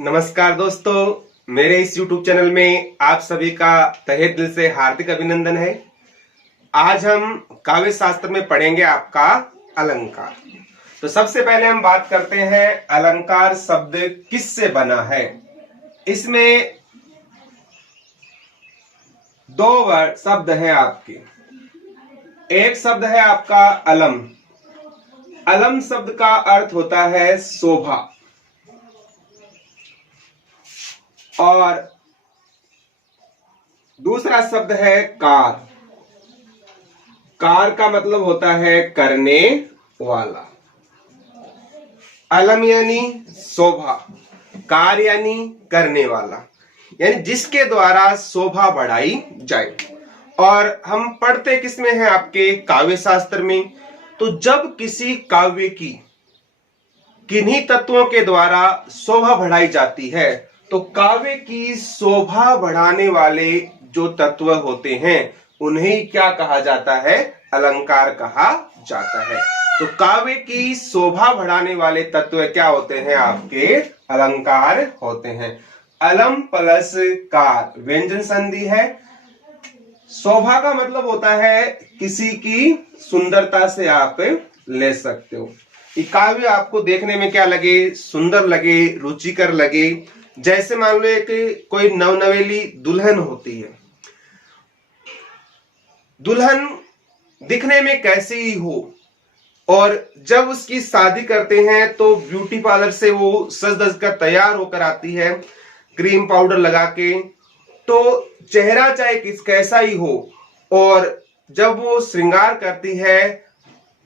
नमस्कार दोस्तों, मेरे इस YouTube चैनल में आप सभी का तहे दिल से हार्दिक अभिनंदन है। आज हम काव्य शास्त्र में पढ़ेंगे आपका अलंकार। तो सबसे पहले हम बात करते हैं अलंकार शब्द किससे बना है। इसमें दो शब्द हैं आपके। एक शब्द है आपका अलम। अलम शब्द का अर्थ होता है शोभा, और दूसरा शब्द है कार। कार का मतलब होता है करने वाला। अलम यानी शोभा, कार यानी करने वाला, यानी जिसके द्वारा शोभा बढ़ाई जाए। और हम पढ़ते किसमें है आपके काव्य शास्त्र में। तो जब किसी काव्य की किन्हीं तत्वों के द्वारा शोभा बढ़ाई जाती है तो काव्य की शोभा बढ़ाने वाले जो तत्व होते हैं उन्हें क्या कहा जाता है? अलंकार कहा जाता है। तो काव्य की शोभा बढ़ाने वाले तत्व क्या होते हैं? आपके अलंकार होते हैं। अलम प्लस कार व्यंजन संधि है। शोभा का मतलब होता है किसी की सुंदरता से आप ले सकते हो। ये काव्य आपको देखने में क्या लगे? सुंदर लगे, रुचिकर लगे। जैसे मान लो एक कोई नवनवेली दुल्हन होती है। दुल्हन दिखने में कैसी ही हो, और जब उसकी शादी करते हैं तो ब्यूटी पार्लर से वो सज धज कर तैयार होकर आती है, क्रीम पाउडर लगा के। तो चेहरा चाहे कैसा ही हो, और जब वो श्रृंगार करती है,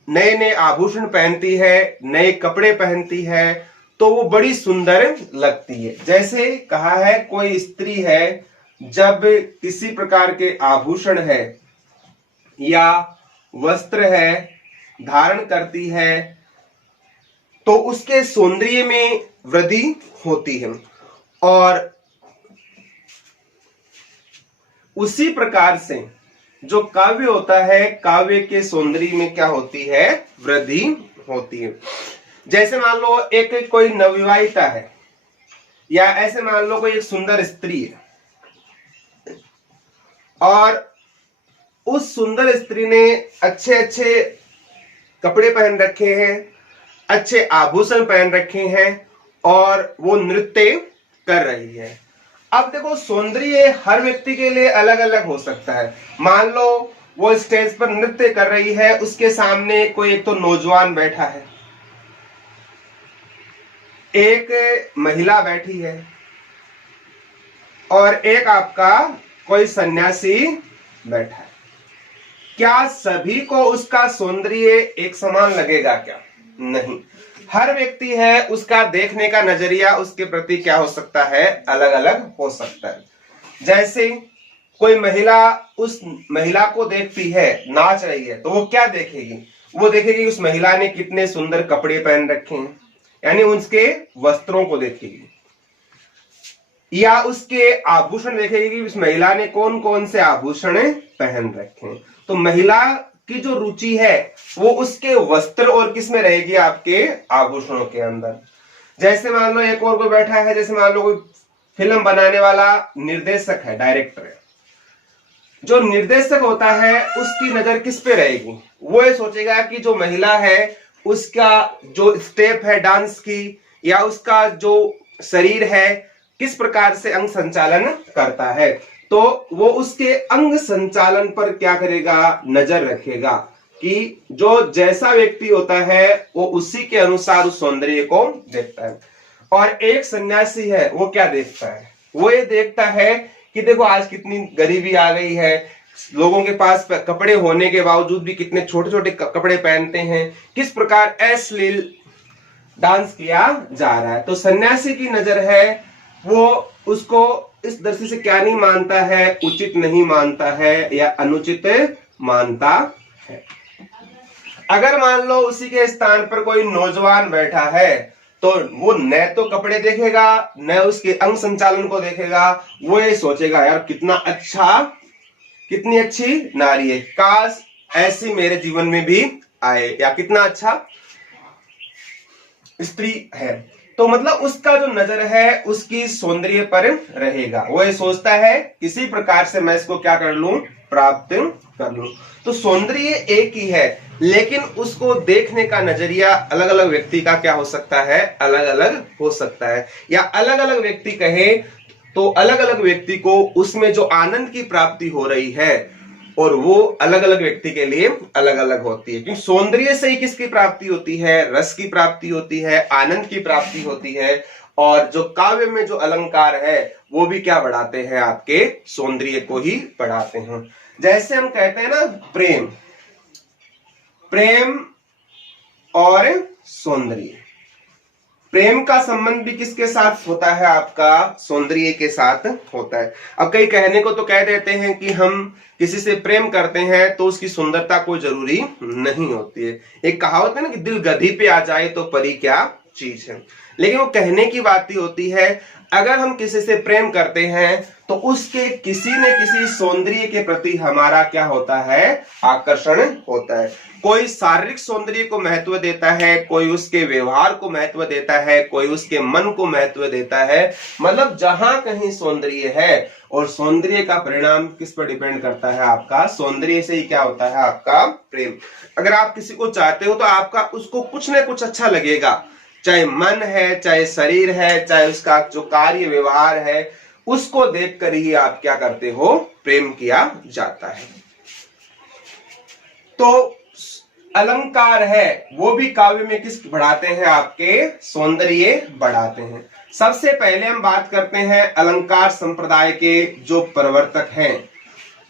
नए नए आभूषण पहनती है, नए कपड़े पहनती है, तो वो बड़ी सुंदर लगती है। जैसे कहा है कोई स्त्री है, जब किसी प्रकार के आभूषण है या वस्त्र है धारण करती है तो उसके सौंदर्य में वृद्धि होती है। और उसी प्रकार से जो काव्य होता है, काव्य के सौंदर्य में क्या होती है? वृद्धि होती है। जैसे मान लो एक कोई नवविवाहिता है, या ऐसे मान लो कोई एक सुंदर स्त्री है, और उस सुंदर स्त्री ने अच्छे अच्छे कपड़े पहन रखे हैं, अच्छे आभूषण पहन रखे हैं, और वो नृत्य कर रही है। अब देखो, सौंदर्य हर व्यक्ति के लिए अलग अलग हो सकता है। मान लो वो स्टेज पर नृत्य कर रही है, उसके सामने कोई एक तो नौजवान बैठा है, एक महिला बैठी है, और एक आपका कोई सन्यासी बैठा है। क्या सभी को उसका सौंदर्य एक समान लगेगा? क्या नहीं। हर व्यक्ति है, उसका देखने का नजरिया उसके प्रति क्या हो सकता है? अलग अलग हो सकता है। जैसे कोई महिला उस महिला को देखती है, नाच रही है, तो वो क्या देखेगी? वो देखेगी उस महिला ने कितने सुंदर कपड़े पहन रखे हैं, यानी उसके वस्त्रों को देखेगी, या उसके आभूषण देखेगी कि उस महिला ने कौन कौन से आभूषण पहन रखे हैं। तो महिला की जो रुचि है वो उसके वस्त्र और किस में रहेगी? आपके आभूषणों के अंदर। जैसे मान लो एक और कोई बैठा है, जैसे मान लो कोई फिल्म बनाने वाला निर्देशक है, डायरेक्टर है। जो निर्देशक होता है उसकी नजर किस पे रहेगी? वो ये सोचेगा कि जो महिला है उसका जो स्टेप है डांस की, या उसका जो शरीर है किस प्रकार से अंग संचालन करता है, तो वो उसके अंग संचालन पर क्या करेगा? नजर रखेगा कि जो जैसा व्यक्ति होता है वो उसी के अनुसार उस सौंदर्य को देखता है। और एक सन्यासी है, वो क्या देखता है? वो ये देखता है कि देखो आज कितनी गरीबी आ गई है, लोगों के पास कपड़े होने के बावजूद भी कितने छोटे छोटे कपड़े पहनते हैं, किस प्रकार अश्लील डांस किया जा रहा है। तो सन्यासी की नजर है, वो उसको इस दृष्टि से क्या नहीं मानता है? उचित नहीं मानता है या अनुचित मानता है। अगर मान लो उसी के स्थान पर कोई नौजवान बैठा है, तो वो न तो कपड़े देखेगा, न उसके अंग संचालन को देखेगा। वो ये सोचेगा यार कितना अच्छा, कितनी अच्छी नारी है, काश ऐसी मेरे जीवन में भी आए, या कितना अच्छा स्त्री है। तो मतलब उसका जो नजर है उसकी सौंदर्य पर रहेगा, वो ये सोचता है किसी प्रकार से मैं इसको क्या कर लूं, प्राप्त कर लूं। तो सौंदर्य एक ही है, लेकिन उसको देखने का नजरिया अलग अलग व्यक्ति का क्या हो सकता है, अलग अलग हो सकता है। या अलग अलग व्यक्ति कहे तो अलग अलग व्यक्ति को उसमें जो आनंद की प्राप्ति हो रही है और वो अलग अलग व्यक्ति के लिए अलग अलग होती है। क्योंकि सौंदर्य से ही किसकी प्राप्ति होती है, रस की प्राप्ति होती है, आनंद की प्राप्ति होती है। और जो काव्य में जो अलंकार है वो भी क्या बढ़ाते हैं, आपके सौंदर्य को ही बढ़ाते हैं। जैसे हम कहते हैं ना प्रेम, प्रेम और सौंदर्य, प्रेम का संबंध भी किसके साथ होता है, आपका सौंदर्य के साथ होता है। अब कई कहने को तो कह देते हैं कि हम किसी से प्रेम करते हैं तो उसकी सुंदरता कोई जरूरी नहीं होती है। एक कहावत है ना कि दिल गधी पे आ जाए तो परी क्या चीज है, लेकिन वो कहने की बात ही होती है। अगर हम किसी से प्रेम करते हैं तो उसके किसी न किसी सौंदर्य के प्रति हमारा क्या होता है, आकर्षण होता है। कोई शारीरिक सौंदर्य को महत्व देता है, कोई उसके व्यवहार को महत्व देता है, कोई उसके मन को महत्व देता है। मतलब जहां कहीं सौंदर्य है, और सौंदर्य का परिणाम किस पर डिपेंड करता है, आपका सौंदर्य से ही क्या होता है, आपका प्रेम। अगर आप किसी को चाहते हो तो आपका उसको कुछ न कुछ अच्छा लगेगा, चाहे मन है, चाहे शरीर है, चाहे उसका जो कार्य व्यवहार है, उसको देखकर ही आप क्या करते हो, प्रेम किया जाता है। तो अलंकार है वो भी काव्य में किस बढ़ाते हैं, आपके सौंदर्य बढ़ाते हैं। सबसे पहले हम बात करते हैं अलंकार संप्रदाय के जो प्रवर्तक हैं।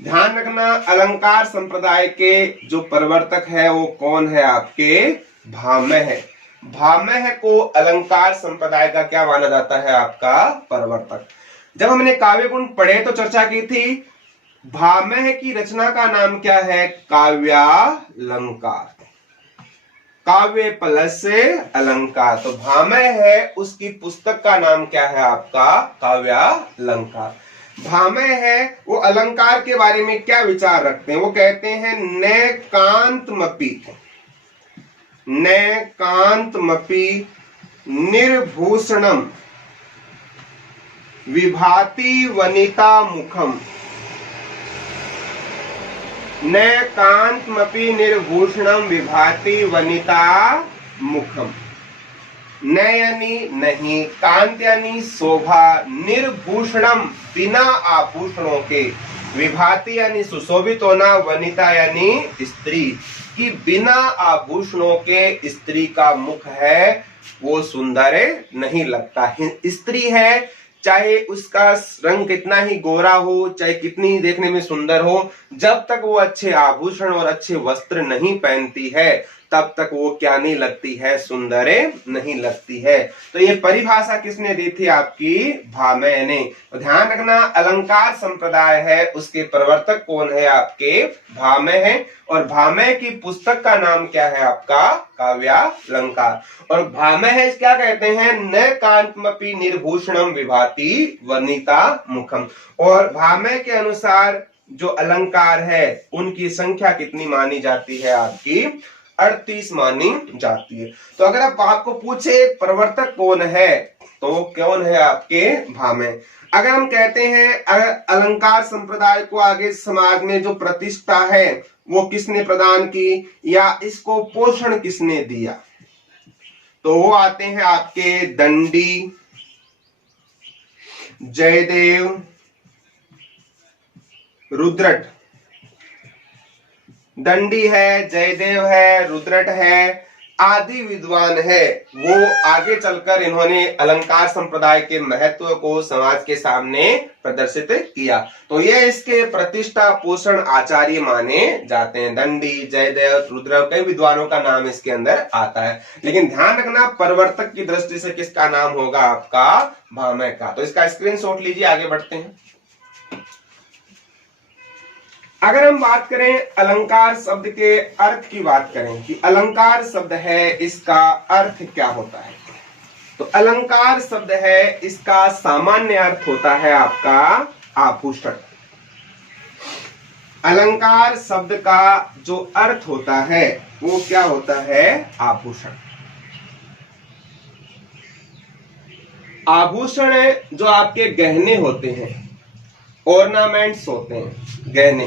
ध्यान रखना, अलंकार संप्रदाय के जो प्रवर्तक है वो कौन है, आपके भामह है। भामह को अलंकार संप्रदाय का क्या माना जाता है, आपका प्रवर्तक। जब हमने काव्य गुण पढ़े तो चर्चा की थी, भामह की रचना का नाम क्या है, काव्यालंकार, काव्य प्लस अलंकार। तो भामह है उसकी पुस्तक का नाम क्या है, आपका काव्यालंकार। भामह है वो अलंकार के बारे में क्या विचार रखते हैं, वो कहते हैं नैकांतमपि, नैकांतमपि निर्भूषणम विभाति वनिता मुखम, नैकांतमपि निर्भूषणम विभाति वनिता मुखम। न यानी नहीं, कांत यानी शोभा, निर्भूषणम बिना आभूषणों के, विभाति यानी सुशोभित होना, वनिता यानी स्त्री की बिना आभूषणों के स्त्री का मुख है वो सुंदर नहीं लगता। स्त्री है चाहे उसका रंग कितना ही गोरा हो, चाहे कितनी ही देखने में सुंदर हो, जब तक वो अच्छे आभूषण और अच्छे वस्त्र नहीं पहनती है तब तक वो क्या नहीं लगती है, सुंदर नहीं लगती है। तो ये परिभाषा किसने दी थी, आपकी भामह ने। तो ध्यान रखना, अलंकार संप्रदाय है उसके प्रवर्तक कौन है, आपके भामह है। और भामह की पुस्तक का नाम क्या है, आपका काव्यालंकार। और भामह क्या कहते हैं, न कांतमपि निर्भूषणम विभाति वनिता मुखम। और भामह के अनुसार जो अलंकार है उनकी संख्या कितनी मानी जाती है, आपकी 38 मानी जाती है। तो अगर आप आपको पूछे प्रवर्तक कौन है तो कौन है, आपके भामह। अगर हम कहते हैं अलंकार संप्रदाय को आगे समाज में जो प्रतिष्ठा है वो किसने प्रदान की या इसको पोषण किसने दिया, तो वो आते हैं आपके दंडी, जयदेव, रुद्रट। दंडी है, जयदेव है, रुद्रट है आदि विद्वान है, वो आगे चलकर इन्होंने अलंकार संप्रदाय के महत्व को समाज के सामने प्रदर्शित किया। तो ये इसके प्रतिष्ठा पोषण आचार्य माने जाते हैं। दंडी, जयदेव, रुद्र, कई विद्वानों का नाम इसके अंदर आता है। लेकिन ध्यान रखना, प्रवर्तक की दृष्टि से किसका नाम होगा, आपका भामह का। तो इसका स्क्रीनशॉट लीजिए, आगे बढ़ते हैं। अगर हम बात करें अलंकार शब्द के अर्थ की बात करें कि अलंकार शब्द है इसका अर्थ क्या होता है, तो अलंकार शब्द है इसका सामान्य अर्थ होता है आपका आभूषण। अलंकार शब्द का जो अर्थ होता है वो क्या होता है, आभूषण। आभूषण जो आपके गहने होते हैं, ऑर्नामेंट्स होते हैं, गहने,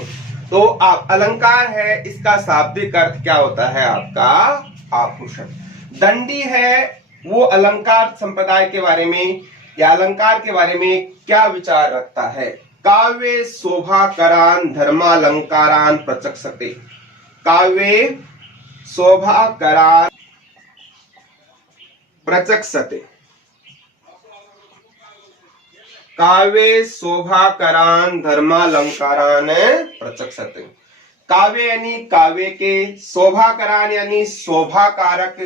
तो आप अलंकार है, इसका शाब्दिक अर्थ क्या होता है आपका आभूषण। दंडी है वो अलंकार संप्रदाय के बारे में या अलंकार के बारे में क्या विचार रखता है। काव्य शोभाकरान धर्मालंकारान प्रचक्षते, काव्य शोभाकरान प्रचक्षते, काव्य शोभाकरान धर्मालंकारान प्रचक्षते। काव्य यानी काव्य के, शोभाकरान यानी शोभाकारक,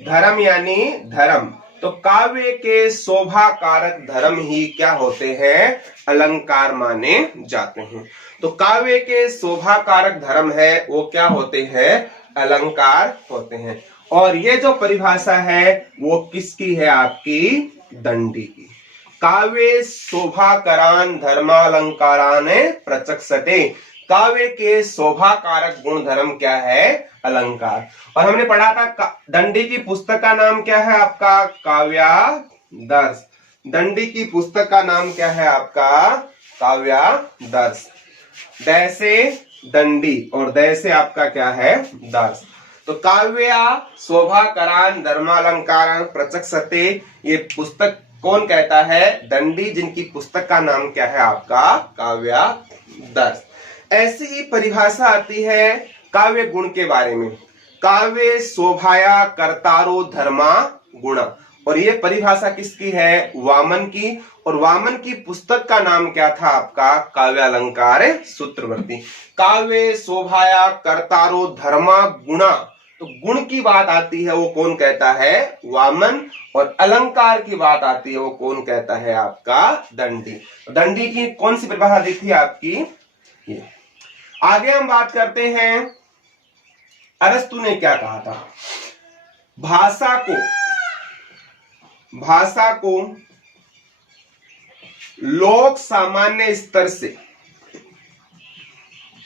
धर्म यानी धर्म, तो काव्य के शोभाकारक धर्म ही क्या होते हैं, अलंकार माने जाते हैं। तो काव्य के शोभाकारक धर्म है वो क्या होते हैं, अलंकार होते हैं। और ये जो परिभाषा है वो किसकी है, आपकी दंडी की। काव्य शोभाकरान धर्मालंकारान प्रचक्षते, काव्य के शोभाकारक गुण धर्म क्या है, अलंकार। और हमने पढ़ा था दंडी की पुस्तक का नाम क्या है आपका, काव्यादर्श। दंडी की पुस्तक का नाम क्या है आपका, काव्यादर्श। दैसे दंडी और दैसे आपका क्या है, दर्श। तो काव्य शोभाकरान धर्मालंकारान प्रचक्षते, ये पुस्तक कौन कहता है, दंडी, जिनकी पुस्तक का नाम क्या है आपका काव्यादर्श। ऐसी ही परिभाषा आती है काव्य गुण के बारे में, काव्य शोभाया कर्तारो धर्मा गुणा। और ये परिभाषा किसकी है, वामन की। और वामन की पुस्तक का नाम क्या था आपका, काव्यालंकार सूत्रवर्ती। काव्य शोभाया कर्तारो धर्मा गुणा, तो गुण की बात आती है वो कौन कहता है, वामन। और अलंकार की बात आती है वो कौन कहता है, आपका दंडी। दंडी की कौन सी परिभाषा दी थी आपकी, ये। आगे हम बात करते हैं अरस्तु ने क्या कहा था। भाषा को लोक सामान्य स्तर से,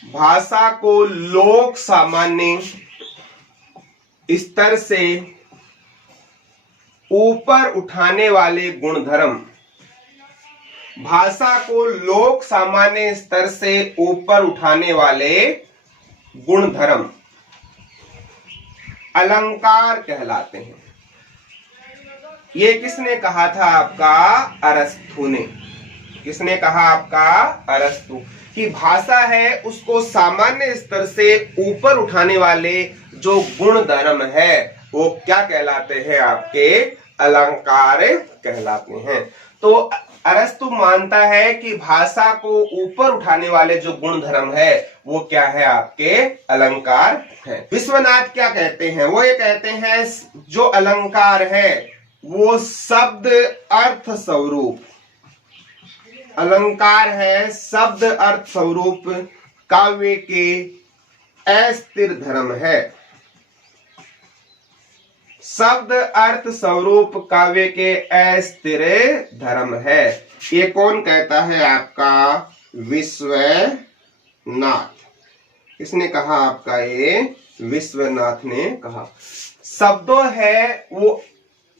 भाषा को लोक सामान्य स्तर से ऊपर उठाने वाले गुणधर्म, भाषा को लोक सामान्य स्तर से ऊपर उठाने वाले गुणधर्म अलंकार कहलाते हैं। ये किसने कहा था आपका, अरस्तु ने। किसने कहा आपका, अरस्तु। कि भाषा है उसको सामान्य स्तर से ऊपर उठाने वाले जो गुण धर्म है वो क्या कहलाते हैं, आपके अलंकार कहलाते हैं। तो अरस्तु मानता है कि भाषा को ऊपर उठाने वाले जो गुण धर्म है वो क्या है, आपके अलंकार है। विश्वनाथ क्या कहते हैं, वो ये कहते हैं जो अलंकार है वो शब्द अर्थ स्वरूप, अलंकार है शब्द अर्थ स्वरूप काव्य के अस्थिर धर्म है। शब्द अर्थ स्वरूप काव्य के अस्थिर धर्म है। ये कौन कहता है, आपका विश्वनाथ। किसने कहा आपका, ये विश्वनाथ ने कहा। शब्दों है वो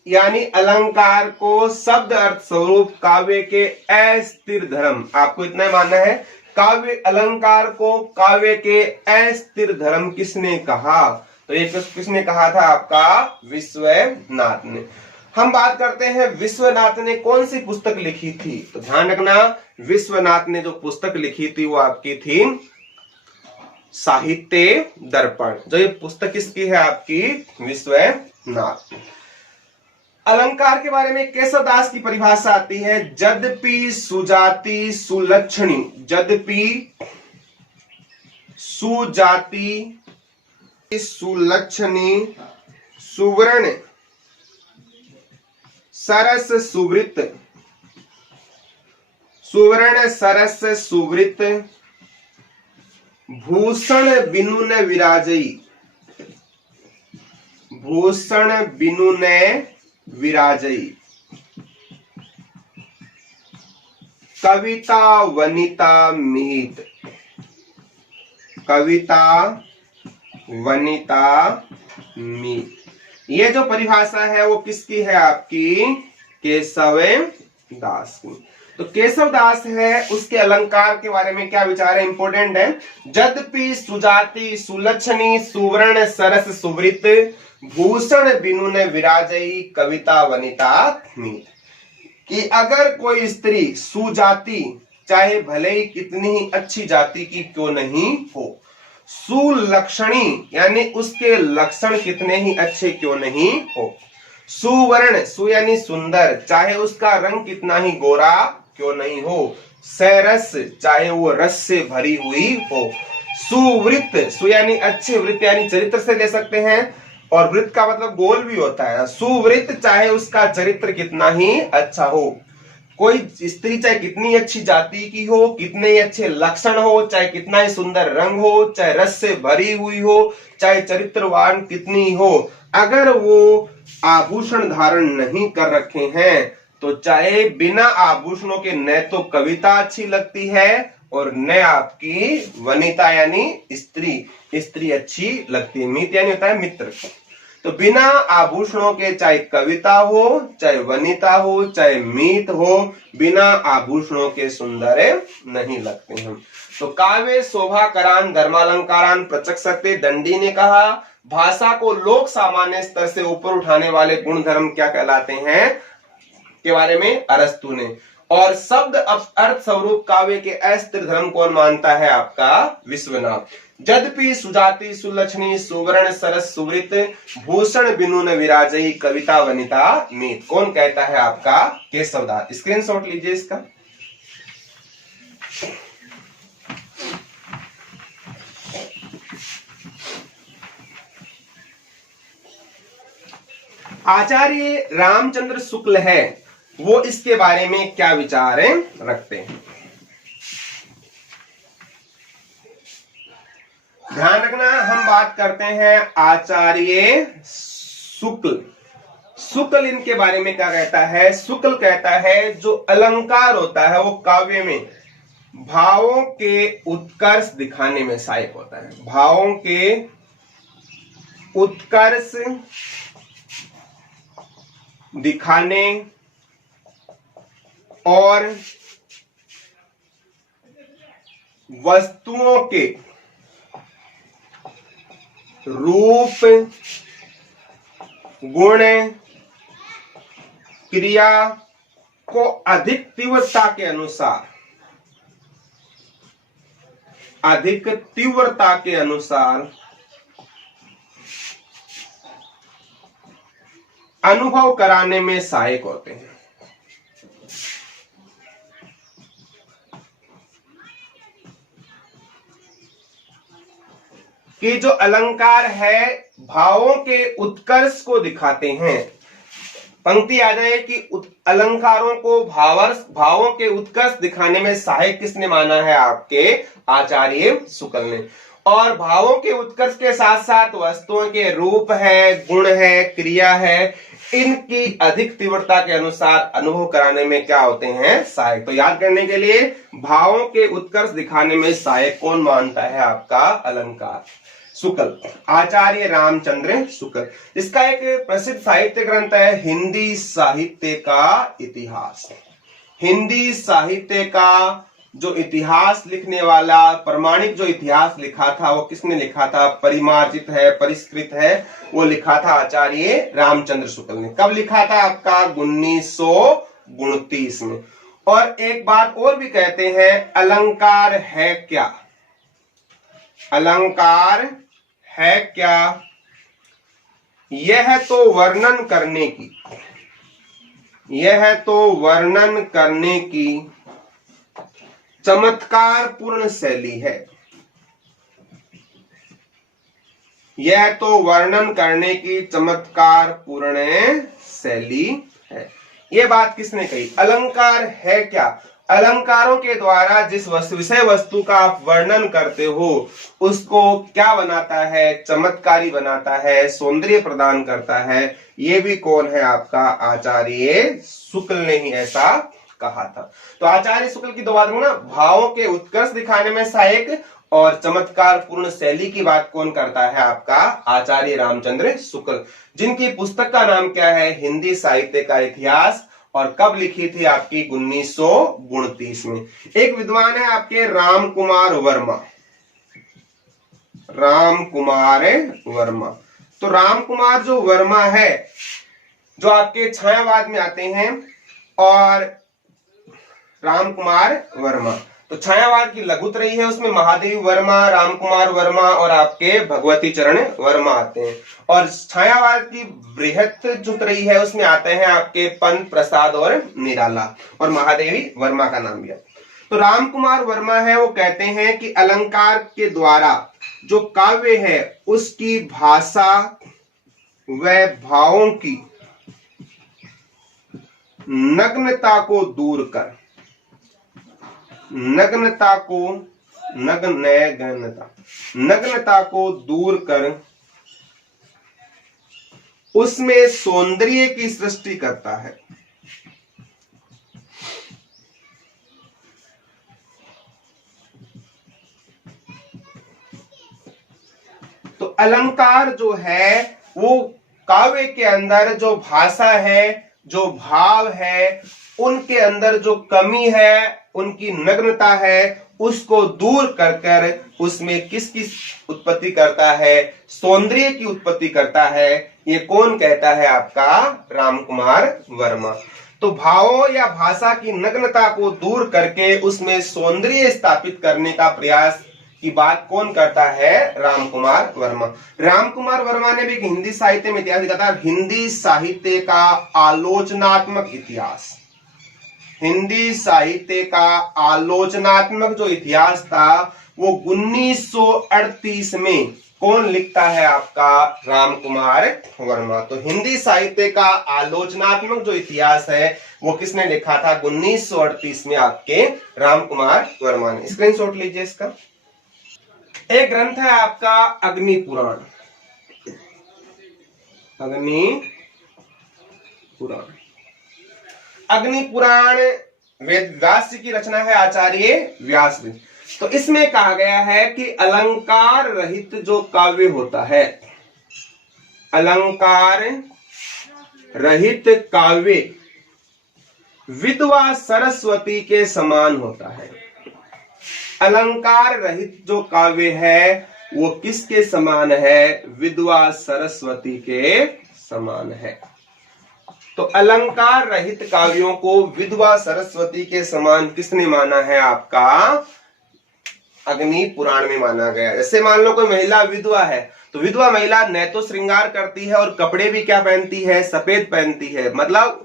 यानी अलंकार को शब्द अर्थ स्वरूप काव्य के अस्थिर धर्म, आपको इतना मानना है। काव्य अलंकार को काव्य के अस्थिर धर्म किसने कहा, तो ये किसने कहा था, आपका विश्वनाथ ने। हम बात करते हैं विश्वनाथ ने कौन सी पुस्तक लिखी थी, तो ध्यान रखना विश्वनाथ ने जो पुस्तक लिखी थी वो आपकी थी साहित्य दर्पण। जो ये पुस्तक किसकी है, आपकी विश्वनाथ। अलंकार के बारे में केशवदास की परिभाषा आती है, यद्यपि सुजाति सुलक्षणी, यद्यपि सुजाति सुलक्षणी सुवर्ण सरस सुवृत, सुवर्ण सरस सुवृत भूषण बिनुन विराजई, भूषण बिनुन विराजई कविता वनिता मीत, कविता वनिता मीत। ये जो परिभाषा है वो किसकी है, आपकी केशव दास की। तो केशव दास है, उसके अलंकार के बारे में क्या विचार है, इंपॉर्टेंट है। यद्यपि सुजाति सुलक्षणी सुवर्ण सरस सुवृत भूषण बिनु न विराजई कविता वनिता मीत। कि अगर कोई स्त्री सुजाति, चाहे भले ही कितनी ही अच्छी जाति की क्यों नहीं हो, सुलक्षणी यानी उसके लक्षण कितने ही अच्छे क्यों नहीं हो, सुवर्ण सु यानी सुंदर, चाहे उसका रंग कितना ही गोरा क्यों नहीं हो, सरस चाहे वो रस से भरी हुई हो, सुवृत सु यानी अच्छे, वृत्त यानी चरित्र से ले सकते हैं, और वृत्त का मतलब गोल भी होता है। सुवृत्त चाहे उसका चरित्र कितना ही अच्छा हो। कोई स्त्री चाहे कितनी अच्छी जाति की हो, कितने ही अच्छे लक्षण हो, चाहे कितना ही सुंदर रंग हो, चाहे रस से भरी हुई हो, चाहे चरित्रवान कितनी हो, अगर वो आभूषण धारण नहीं कर रखे हैं तो चाहे बिना आभूषणों के न तो कविता अच्छी लगती है और न आपकी वनिता यानी स्त्री अच्छी लगती है। मीत यानी होता है मित्र। तो बिना आभूषणों के चाहे कविता हो, चाहे वनिता हो, चाहे मीत हो, बिना आभूषणों के सुंदर नहीं लगते हैं। तो काव्य शोभा करान धर्मालंकारान प्रचक्षते, दंडी ने कहा भाषा को लोक सामान्य स्तर से ऊपर उठाने वाले गुण धर्म क्या कहलाते हैं के बारे में अरस्तु ने। और शब्द अर्थ स्वरूप काव्य के अस्थिर धर्म कौन मानता है, आपका विश्वनाथ। यद्यपि सुजाति सुलक्षणी सुवर्ण सरस सुवृत भूषण बिनु न विराजई कविता वनिता मीत, कौन कहता है, आपका केशवदास। स्क्रीनशॉट लीजिए इसका। आचार्य रामचंद्र शुक्ल है, वो इसके बारे में क्या विचार रखते हैं। ध्यान रखना, हम बात करते हैं आचार्य शुक्ल इनके बारे में क्या कहता है। शुक्ल कहता है जो अलंकार होता है वो काव्य में भावों के उत्कर्ष दिखाने में सहायक होता है। भावों के उत्कर्ष दिखाने और वस्तुओं के रूप गुण क्रिया को अधिक तीव्रता के अनुसार अनुभव कराने में सहायक होते हैं। कि जो अलंकार है भावों के उत्कर्ष को दिखाते हैं। पंक्ति आ जाए कि अलंकारों को भावों के उत्कर्ष दिखाने में सहायक किसने माना है, आपके आचार्य शुक्ल ने। और भावों के उत्कर्ष के साथ साथ वस्तुओं के रूप है, गुण है, क्रिया है, इनकी अधिक तीव्रता के अनुसार अनुभव कराने में क्या होते हैं, सहायक। तो याद करने के लिए भावों के उत्कर्ष दिखाने में सहायक कौन मानता है, आपका अलंकार शुक्ल, आचार्य रामचंद्र शुक्ल। इसका एक प्रसिद्ध साहित्य ग्रंथ है हिंदी साहित्य का इतिहास। हिंदी साहित्य का जो इतिहास लिखने वाला, प्रमाणिक जो इतिहास लिखा था वो किसने लिखा था, परिमार्जित है, परिष्कृत है, वो लिखा था आचार्य रामचंद्र शुक्ल ने। कब लिखा था, आपका 1929 में। और एक बात और भी कहते हैं, अलंकार है क्या, अलंकार है क्या, यह तो वर्णन करने की चमत्कार पूर्ण शैली है। यह तो वर्णन करने की चमत्कार पूर्ण शैली है। यह बात किसने कही, अलंकार है क्या, अलंकारों के द्वारा जिस विषय वस्तु का आप वर्णन करते हो उसको क्या बनाता है, चमत्कारी बनाता है, सौंदर्य प्रदान करता है। ये भी कौन है, आपका आचार्य शुक्ल ने ही ऐसा कहा था। तो आचार्य शुक्ल की दो बात ना, भावों के उत्कर्ष दिखाने में सहायक और चमत्कार पूर्ण शैली की बात कौन करता है, आपका आचार्य रामचंद्र शुक्ल, जिनकी पुस्तक का नाम क्या है, हिंदी साहित्य का इतिहास। और कब लिखी थी आपकी 1929 में। एक विद्वान है आपके राम कुमार वर्मा, राम कुमार वर्मा। तो राम कुमार जो वर्मा है, जो आपके छायावाद में आते हैं, और राम कुमार वर्मा, तो छायावाद की लघुत्रयी है, उसमें महादेवी वर्मा, राम कुमार वर्मा और आपके भगवती चरण वर्मा आते हैं। और छायावाद की बृहत जो त्रयी है उसमें आते हैं आपके पंत, प्रसाद और निराला, और महादेवी वर्मा का नाम भी आता है। तो राम कुमार वर्मा है, वो कहते हैं कि अलंकार के द्वारा जो काव्य है उसकी भाषा व भावों की नग्नता को दूर कर, नग्नता को दूर कर उसमें सौंदर्य की सृष्टि करता है। तो अलंकार जो है वो काव्य के अंदर जो भाषा है, जो भाव है, उनके अंदर जो कमी है, उनकी नग्नता है, उसको दूर कर कर उसमें किसकी उत्पत्ति करता है, सौंदर्य की उत्पत्ति करता है। ये कौन कहता है? आपका राम कुमार वर्मा। तो भावों या भाषा की नग्नता को दूर करके उसमें सौंदर्य स्थापित करने का प्रयास की बात कौन करता है? राम कुमार वर्मा। राम कुमार वर्मा ने भी हिंदी साहित्य में इतिहास लिखा था, हिंदी साहित्य का आलोचनात्मक इतिहास। हिंदी साहित्य का आलोचनात्मक जो इतिहास था वो 1938 में कौन लिखता है? आपका राम कुमार वर्मा। तो हिंदी साहित्य का आलोचनात्मक जो इतिहास है वो किसने लिखा था? 1938 में आपके राम कुमार वर्मा ने। स्क्रीनशॉट लीजिए इसका। एक ग्रंथ है आपका अग्नि पुराण, अग्नि पुराण। अग्नि पुराण वेद व्यास जी की रचना है, आचार्य व्यास जी। तो इसमें कहा गया है कि अलंकार रहित जो काव्य होता है, अलंकार रहित काव्य विधवा सरस्वती के समान होता है। अलंकार रहित जो काव्य है वो किसके समान है? विधवा सरस्वती के समान है। तो अलंकार रहित काव्यों को विधवा सरस्वती के समान किसने माना है? आपका अग्नि पुराण में माना गया। जैसे मान लो कोई महिला विधवा है, तो विधवा महिला न तो श्रृंगार करती है और कपड़े भी क्या पहनती है? सफेद पहनती है। मतलब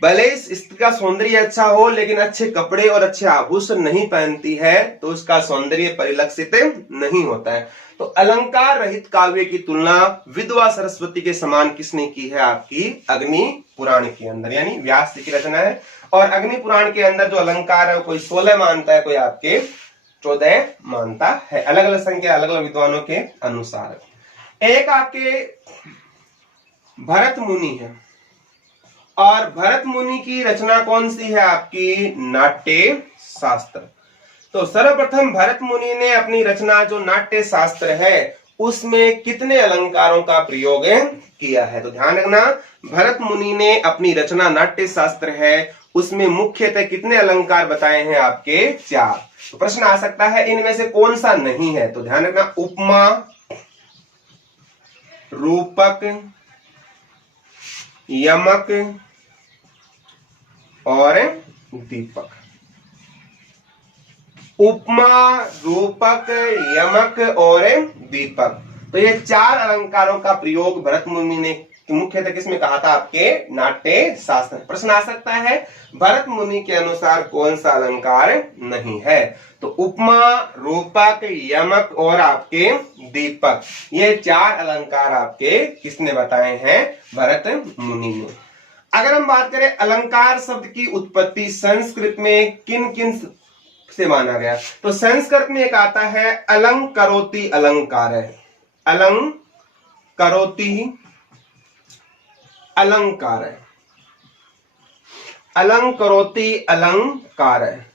भले स्त्री का सौंदर्य अच्छा हो लेकिन अच्छे कपड़े और अच्छे आभूषण नहीं पहनती है तो उसका सौंदर्य परिलक्षित नहीं होता है। तो अलंकार रहित काव्य की तुलना विधवा सरस्वती के समान किसने की है? आपकी अग्नि पुराण के अंदर, यानी व्यास जी की रचना है। और अग्नि पुराण के अंदर जो अलंकार है कोई 16 मानता है, कोई आपके 14 मानता है, अलग अलग संख्या अलग अलग विद्वानों के अनुसार। एक आपके भरत मुनि है, और भरत मुनि की रचना कौन सी है? आपकी नाट्य शास्त्र। तो सर्वप्रथम भरत मुनि ने अपनी रचना जो नाट्य शास्त्र है उसमें कितने अलंकारों का प्रयोग किया है? तो ध्यान रखना, भरत मुनि ने अपनी रचना नाट्य शास्त्र है उसमें मुख्यतः कितने अलंकार बताए हैं? आपके 4। तो प्रश्न आ सकता है इनमें से कौन सा नहीं है? तो ध्यान रखना, उपमा, रूपक, यमक और दीपक। उपमा, रूपक, यमक और दीपक। तो ये 4 अलंकारों का प्रयोग भरत मुनि ने मुख्यतः किसमें कहा था? आपके नाट्य शास्त्र। प्रश्न आ सकता है भरत मुनि के अनुसार कौन सा अलंकार नहीं है? तो उपमा, रूपक, यमक और आपके दीपक, ये 4 अलंकार आपके किसने बताए हैं? भरत मुनि ने। अगर हम बात करें अलंकार शब्द की उत्पत्ति संस्कृत में किन किन से माना गया, तो संस्कृत में एक आता है अलंकरोति अलंकार है, अलंकरोति अलंकार है, अलंकरोति अलंकार है।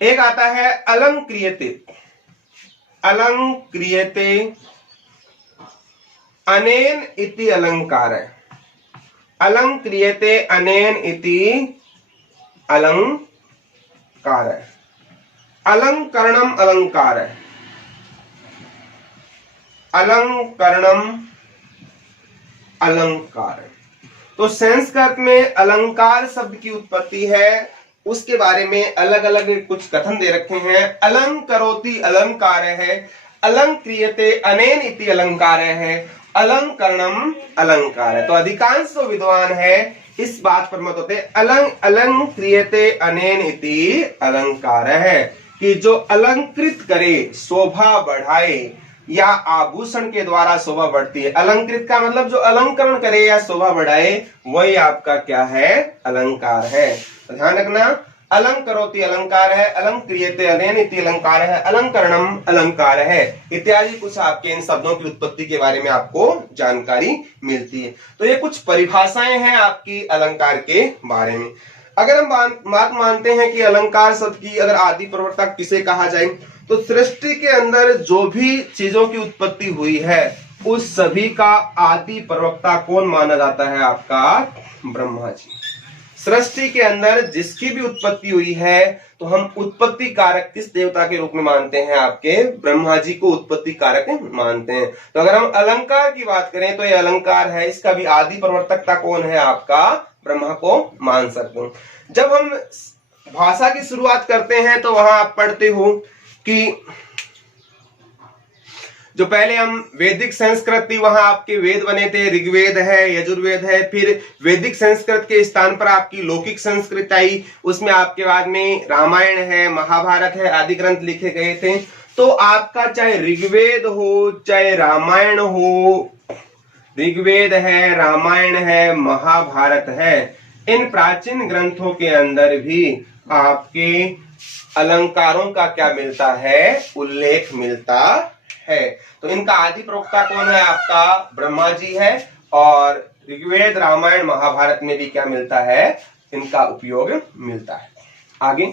एक आता है अलंक्रियते, अलंक्रियते अनेन इति अलंकार है, अलंक्रियते अनेन इति अलंकार है। अलंकरणम अलंकार है। अलंकरणम अलंकार है। तो संस्कृत में अलंकार शब्द की उत्पत्ति है, उसके बारे में अलग अलग कुछ कथन दे रखे हैं। अलंकरोति अलंकार है, अलंक्रियते अनेन इति अलंकार है, अलंकरणम अलंकार है। तो अधिकांश जो विद्वान है इस बात पर मत होते अलंक्रियते अनेन इति अलंकार है, कि जो अलंकृत करे, शोभा बढ़ाए, या आभूषण के द्वारा शोभा बढ़ती है। अलंकृत का मतलब जो अलंकरण करे या शोभा बढ़ाए, वही आपका क्या है, अलंकार है। तो ध्यान रखना, अलंकरोति अलंकार है, अलंक्रियते अनेन इति अलंकार है, अलंकरणम अलंकार है, इत्यादि कुछ आपके इन शब्दों की उत्पत्ति के बारे में आपको जानकारी मिलती है। तो ये कुछ परिभाषाएं हैं आपकी अलंकार के बारे में। अगर हम बात मानते हैं कि अलंकार शब्द की अगर आदि प्रवक्ता किसे कहा जाए, तो सृष्टि के अंदर जो भी चीजों की उत्पत्ति हुई है उस सभी का आदि प्रवक्ता कौन माना जाता है, आपका ब्रह्मा जी। सृष्टि के अंदर जिसकी भी उत्पत्ति हुई है तो हम उत्पत्ति कारक किस देवता के रूप में मानते हैं, आपके ब्रह्मा जी को उत्पत्ति कारक मानते हैं। तो अगर हम अलंकार की बात करें तो ये अलंकार है, इसका भी आदि प्रवर्तकता कौन है, आपका ब्रह्मा को मान सकते हो। जब हम भाषा की शुरुआत करते हैं तो वहां आप पढ़ते हो कि जो पहले हम वैदिक संस्कृत थी, वहां आपके वेद बने थे, ऋग्वेद है, यजुर्वेद है। फिर वैदिक संस्कृत के स्थान पर आपकी लौकिक संस्कृत आई, उसमें आपके बाद में रामायण है, महाभारत है, आदि ग्रंथ लिखे गए थे। तो आपका चाहे ऋग्वेद हो, चाहे रामायण हो, ऋग्वेद है, रामायण है, महाभारत है, इन प्राचीन ग्रंथों के अंदर भी आपके अलंकारों का क्या मिलता है, उल्लेख मिलता है। तो इनका आदि प्रवक्ता कौन है, आपका ब्रह्मा जी है। और ऋग्वेद, रामायण, महाभारत में भी क्या मिलता है, इनका उपयोग मिलता है। आगे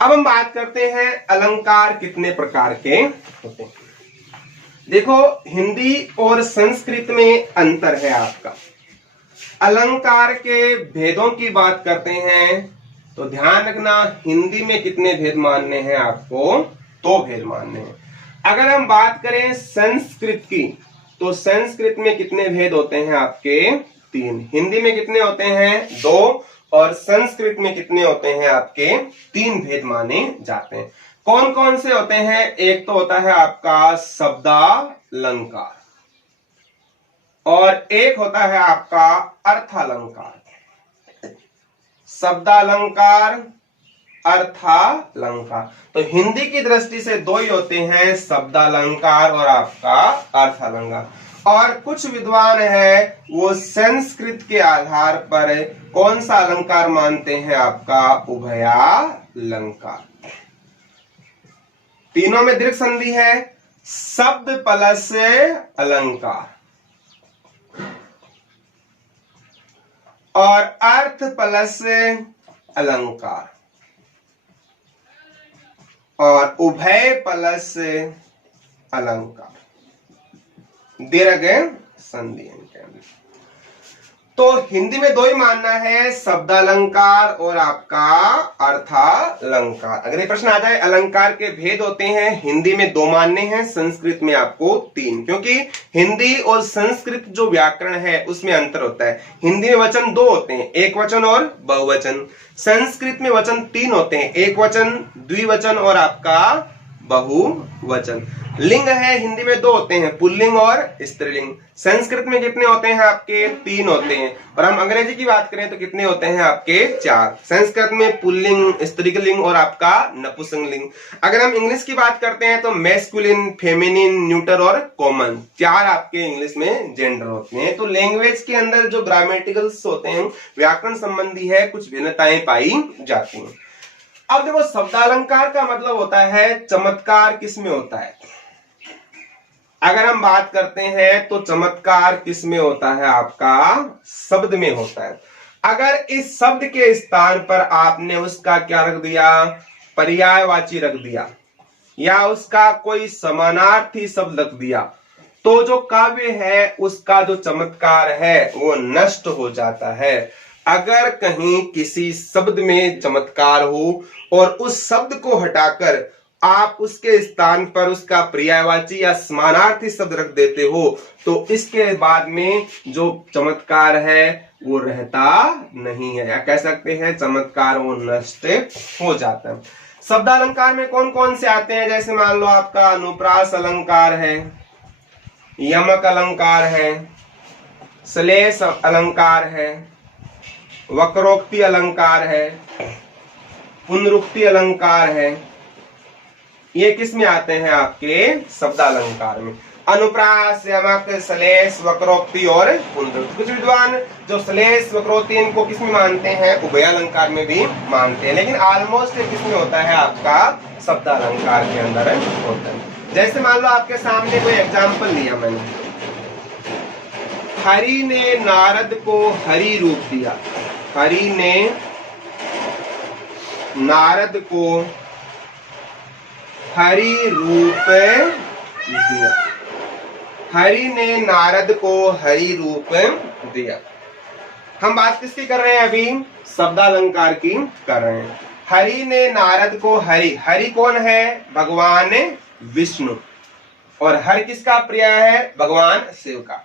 अब हम बात करते हैं अलंकार कितने प्रकार के होते हैं। देखो, हिंदी और संस्कृत में अंतर है आपका। अलंकार के भेदों की बात करते हैं तो ध्यान रखना, हिंदी में कितने भेद मानने हैं आपको, 2 भेद मानने हैं। अगर हम बात करें संस्कृत की तो संस्कृत में कितने भेद होते हैं आपके, 3। हिंदी में कितने होते हैं, 2, और संस्कृत में कितने होते हैं आपके, 3 भेद माने जाते हैं। कौन कौन से होते हैं, एक तो होता है आपका शब्दालंकार, और एक होता है आपका अर्थालंकार। शब्दालंकार, अर्थालंकार। तो हिंदी की दृष्टि से 2 ही होते हैं, शब्दालंकार और आपका अर्थालंकार। और कुछ विद्वान है वो संस्कृत के आधार पर कौन सा अलंकार मानते हैं, आपका उभयालंकार। तीनों में दीर्घ संधि है, शब्द प्लस अलंकार और अर्थ प्लस अलंकार और उभय प्लस अलंकार, दीर्घ संधि। तो हिंदी में 2 ही मानना है, शब्दालंकार और आपका अर्थालंकार। अगर ये प्रश्न आ जाए, अलंकार के भेद होते हैं, हिंदी में 2 मानने हैं, संस्कृत में आपको 3, क्योंकि हिंदी और संस्कृत जो व्याकरण है उसमें अंतर होता है। हिंदी में वचन 2 होते हैं, एक वचन और बहुवचन। संस्कृत में वचन 3 होते हैं, एक वचन, द्विवचन और आपका बहुवचन। लिंग है, हिंदी में 2 होते हैं, पुल्लिंग और स्त्रीलिंग। संस्कृत में कितने होते हैं आपके, 3 होते हैं। और हम अंग्रेजी की बात करें तो कितने होते हैं आपके, 4। संस्कृत में पुल्लिंग, स्त्रीलिंग और आपका नपुंसकलिंग। अगर हम इंग्लिश की बात करते हैं तो मैस्कुलिन, फेमिनिन, न्यूटर और कॉमन, 4 आपके इंग्लिश में जेंडर होते हैं। तो लैंग्वेज के अंदर जो ग्रामेटिकल्स होते हैं, व्याकरण संबंधी है, कुछ भिन्नताएं पाई जाती हैं। अब देखो, शब्दालंकार का मतलब होता है चमत्कार किसमें होता है। अगर हम बात करते हैं तो चमत्कार किसमें होता है, आपका शब्द में होता है। अगर इस शब्द के स्थान पर आपने उसका क्या रख दिया, पर्यायवाची रख दिया, या उसका कोई समानार्थी शब्द रख दिया, तो जो काव्य है उसका जो चमत्कार है वो नष्ट हो जाता है। अगर कहीं किसी शब्द में चमत्कार हो और उस शब्द को हटाकर आप उसके स्थान पर उसका पर्यायवाची या समानार्थी शब्द रख देते हो तो इसके बाद में जो चमत्कार है वो रहता नहीं है, या कह सकते हैं चमत्कार वो नष्ट हो जाता है। शब्दालंकार में कौन कौन से आते हैं? जैसे मान लो आपका अनुप्रास अलंकार है, यमक अलंकार है, श्लेष अलंकार है, वक्रोक्ति अलंकार है, पुनरुक्ति अलंकार है। ये किस में आते हैं? आपके शब्दालंकार में। अनुप्रास, यमक, श्लेष, वक्रोक्ति और पुनरुक्ति। कुछ विद्वान जो श्लेष वक्रोक्ति इनको किस में मानते हैं? उभयालंकार में भी मानते हैं, लेकिन ऑलमोस्ट किस में होता है? आपका शब्दालंकार के अंदर होता है। जैसे मान लो आपके सामने कोई एग्जाम्पल लिया मैंने, हरि ने नारद को हरि रूप दिया। हरि ने नारद को हरि रूप दिया। हरि ने नारद को हरि रूप दिया। हम बात किसकी कर रहे हैं? अभी शब्दालंकार की कर रहे हैं। हरि ने नारद को हरि, हरि कौन है? भगवान विष्णु। और हर किसका पर्याय है? भगवान शिव का।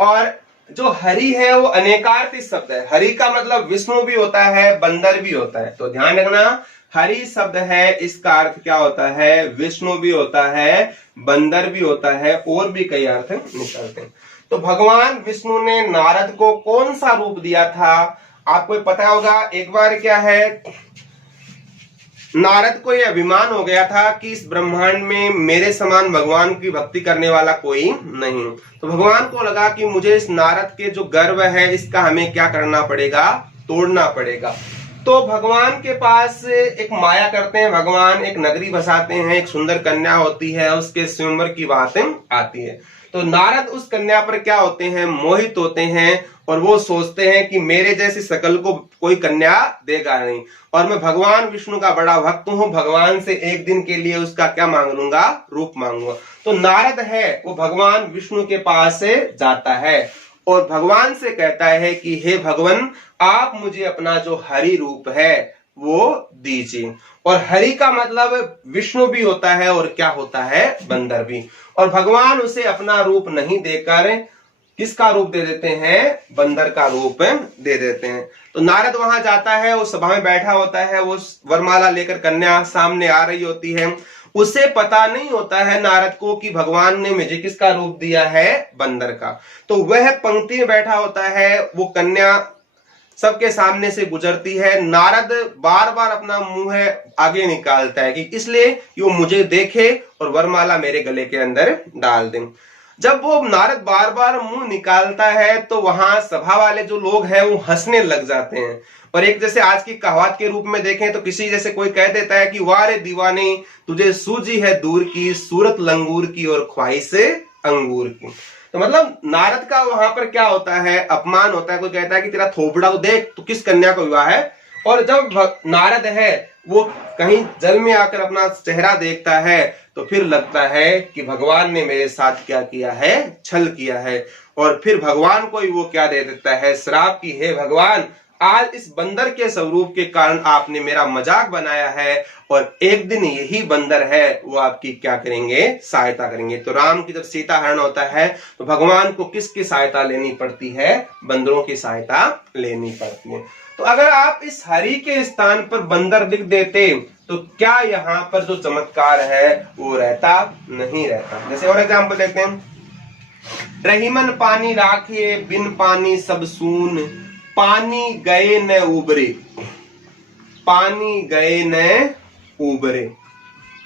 और जो हरि है वो अनेकार्थी शब्द है। हरि का मतलब विष्णु भी होता है, बंदर भी होता है। तो ध्यान रखना, हरि शब्द है इसका अर्थ क्या होता है? विष्णु भी होता है, बंदर भी होता है, और भी कई अर्थ निकलते हैं। तो भगवान विष्णु ने नारद को कौन सा रूप दिया था? आपको पता होगा। एक बार क्या है, नारद को यह अभिमान हो गया था कि इस ब्रह्मांड में मेरे समान भगवान की भक्ति करने वाला कोई नहीं। तो भगवान को लगा कि मुझे इस नारद के जो गर्व है इसका हमें क्या करना पड़ेगा? तोड़ना पड़ेगा। तो भगवान के पास एक माया करते हैं, भगवान एक नगरी बसाते हैं, एक सुंदर कन्या होती है, उसके स्वयंवर की बातें आती है। तो नारद उस कन्या पर क्या होते हैं? मोहित होते हैं, और वो सोचते हैं कि मेरे जैसी शकल को कोई कन्या देगा नहीं, और मैं भगवान विष्णु का बड़ा भक्त हूं, भगवान से एक दिन के लिए उसका क्या मांग लूंगा? रूप मांगूंगा। तो नारद है वो भगवान विष्णु के पास जाता है और भगवान से कहता है कि हे भगवान, आप मुझे अपना जो हरि रूप है वो दीजिए। और हरि का मतलब विष्णु भी होता है और क्या होता है? बंदर भी। और भगवान उसे अपना रूप नहीं देकर किसका रूप दे देते हैं? बंदर का रूप दे देते हैं। तो नारद वहां जाता है, वो सभा में बैठा होता है, वो वरमाला लेकर कन्या सामने आ रही होती है। उसे पता नहीं होता है नारद को कि भगवान ने मुझे किसका रूप दिया है? बंदर का। तो वह पंक्ति में बैठा होता है, वो कन्या सबके सामने से गुजरती है। नारद बार बार अपना मुंह आगे निकालता है कि इसलिए कि वो मुझे देखे और वरमाला मेरे गले के अंदर डाल दे। जब वो नारद बार बार मुंह निकालता है तो वहां सभा वाले जो लोग हैं वो हंसने लग जाते हैं। और एक जैसे आज की कहावत के रूप में देखें तो किसी जैसे कोई कह देता है कि वाह रे दीवाने, तुझे सूझी है दूर की, सूरत लंगूर की और ख्वाहिश अंगूर की। तो मतलब नारद का वहां पर क्या होता है? अपमान होता है। कोई कहता है कि तेरा थोपड़ा को देख, तू किस कन्या को विवाह है। और जब नारद है वो कहीं जल में आकर अपना चेहरा देखता है तो फिर लगता है कि भगवान ने मेरे साथ क्या किया है? छल किया है। और फिर भगवान को ही वो क्या दे देता है? श्राप की हे भगवान, आज इस बंदर के स्वरूप के कारण आपने मेरा मजाक बनाया है, और एक दिन यही बंदर है वो आपकी क्या करेंगे? सहायता करेंगे। तो राम की जब सीता हरण होता है तो भगवान को किसकी सहायता लेनी पड़ती है? बंदरों की सहायता लेनी पड़ती है। तो अगर आप इस हरि के स्थान पर बंदर लिख देते तो क्या यहाँ पर जो चमत्कार है वो रहता? नहीं रहता। जैसे और एग्जाम्पल देखते हैं, रहीमन पानी राखे बिन पानी सब सून, पानी गए न उबरे, पानी गए न उबरे,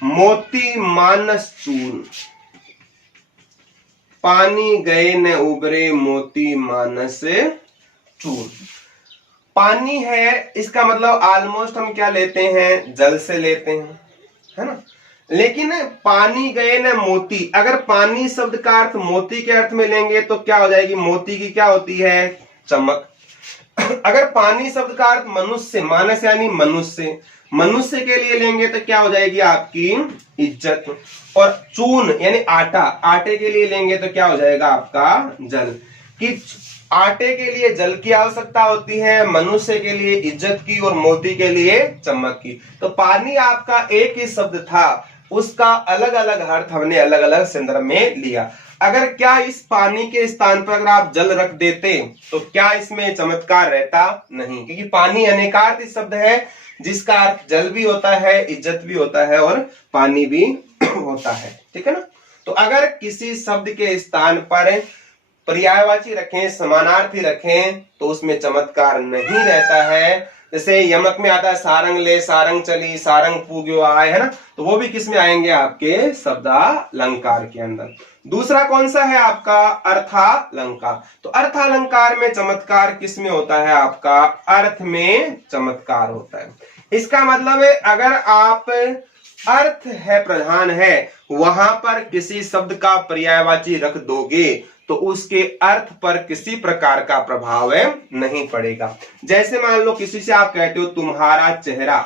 मोती मानस चून, पानी गए न उबरे मोती मानस चून। पानी है इसका मतलब ऑलमोस्ट हम क्या लेते हैं? जल से लेते हैं, है ना। लेकिन पानी गए न मोती, अगर पानी शब्द का अर्थ मोती के अर्थ में लेंगे तो क्या हो जाएगी? मोती की क्या होती है? चमक। अगर पानी शब्द का अर्थ मनुष्य, मानस यानी मनुष्य, मनुष्य के लिए लेंगे तो क्या हो जाएगी आपकी इज्जत। और चून यानी आटा, आटे के लिए लेंगे तो क्या हो जाएगा आपका जल। कि आटे के लिए जल की आवश्यकता होती है, मनुष्य के लिए इज्जत की और मोती के लिए चमक की। तो पानी आपका एक ही शब्द था, उसका अलग अलग अर्थ हमने अलग अलग संदर्भ में लिया। अगर क्या इस पानी के स्थान पर अगर आप जल रख देते तो क्या इसमें चमत्कार रहता? नहीं, क्योंकि पानी अनेकार्थी शब्द है जिसका अर्थ जल भी होता है, इज्जत भी होता है और पानी भी होता है। ठीक है ना। तो अगर किसी शब्द के स्थान पर पर्यायवाची रखें, समानार्थी रखें तो उसमें चमत्कार नहीं रहता है। जैसे यमक में आता है सारंग ले सारंग चली सारंग पूग्यो आए, है ना, तो वो भी किस में आएंगे? आपके शब्दालंकार के अंदर। दूसरा कौन सा है आपका? अर्थालंकार। तो अर्थालंकार में चमत्कार किस में होता है? आपका अर्थ में चमत्कार होता है। इसका मतलब है अगर आप अर्थ है प्रधान है वहां पर किसी शब्द का पर्यायवाची रख दोगे तो उसके अर्थ पर किसी प्रकार का प्रभाव नहीं पड़ेगा। जैसे मान लो किसी से आप कहते हो तुम्हारा चेहरा,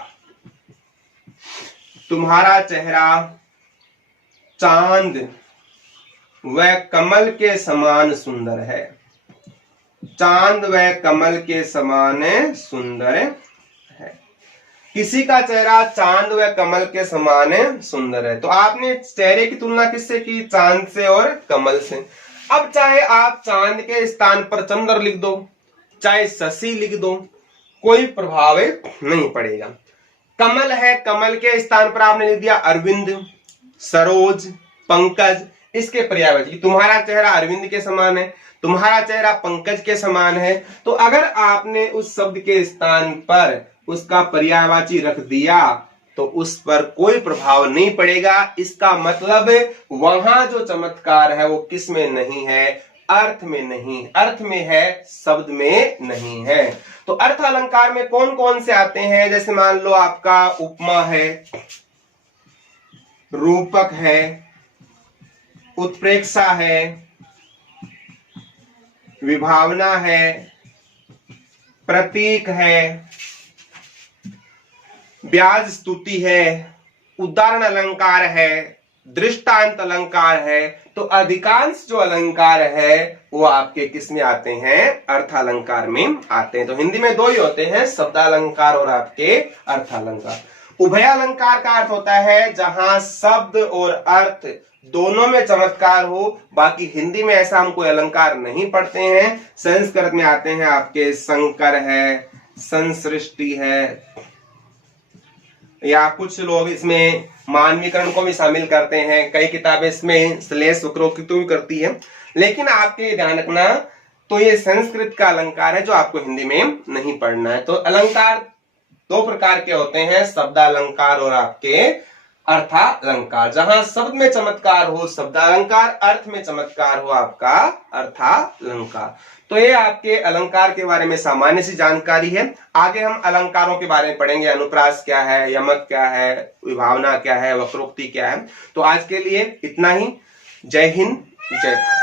तुम्हारा चेहरा चांद व कमल के समान सुंदर है, चांद व कमल के समान सुंदर है। किसी का चेहरा चांद व कमल के समान सुंदर है, तो आपने चेहरे की तुलना किससे की? चांद से और कमल से। अब चाहे आप चांद के स्थान पर चंद्र लिख दो, चाहे शशि लिख दो, कोई प्रभाव नहीं पड़ेगा। कमल है, कमल के स्थान पर आपने लिख दिया अरविंद, सरोज, पंकज, इसके पर्यायवाची। तुम्हारा चेहरा अरविंद के समान है, तुम्हारा चेहरा पंकज के समान है, तो अगर आपने उस शब्द के स्थान पर उसका पर्यायवाची रख दिया तो उस पर कोई प्रभाव नहीं पड़ेगा। इसका मतलब वहां जो चमत्कार है वो किस में नहीं है? अर्थ में नहीं, अर्थ में है, शब्द में नहीं है। तो अर्थ अलंकार में कौन कौन से आते हैं? जैसे मान लो आपका उपमा है, रूपक है, उत्प्रेक्षा है, विभावना है, प्रतीक है, ब्याज स्तुति है, उदाहरण अलंकार है, दृष्टांत अलंकार है। तो अधिकांश जो अलंकार है वो आपके किस में आते हैं? अर्थालंकार में आते हैं। तो हिंदी में दो ही होते हैं, शब्दालंकार और आपके अर्थालंकार। उभयालंकार का अर्थ होता है जहां शब्द और अर्थ दोनों में चमत्कार हो। बाकी हिंदी में ऐसा हम कोई अलंकार नहीं पढ़ते हैं। संस्कृत में आते हैं आपके संकर है, संसृष्टि है, या कुछ लोग इसमें मानवीकरण को भी शामिल करते हैं। कई किताबें इसमें श्लेष वक्रोक्ति भी करती है। लेकिन आपके ध्यान रखना, तो ये संस्कृत का अलंकार है जो आपको हिंदी में नहीं पढ़ना है। तो अलंकार दो प्रकार के होते हैं, शब्दालंकार और आपके अर्थालंकार। जहां शब्द में चमत्कार हो शब्दालंकार, अर्थ में चमत्कार हो आपका अर्थालंकार। तो ये आपके अलंकार के बारे में सामान्य सी जानकारी है। आगे हम अलंकारों के बारे में पढ़ेंगे, अनुप्रास क्या है, यमक क्या है, विभावना क्या है, वक्रोक्ति क्या है। तो आज के लिए इतना ही। जय हिंद, जय भारत।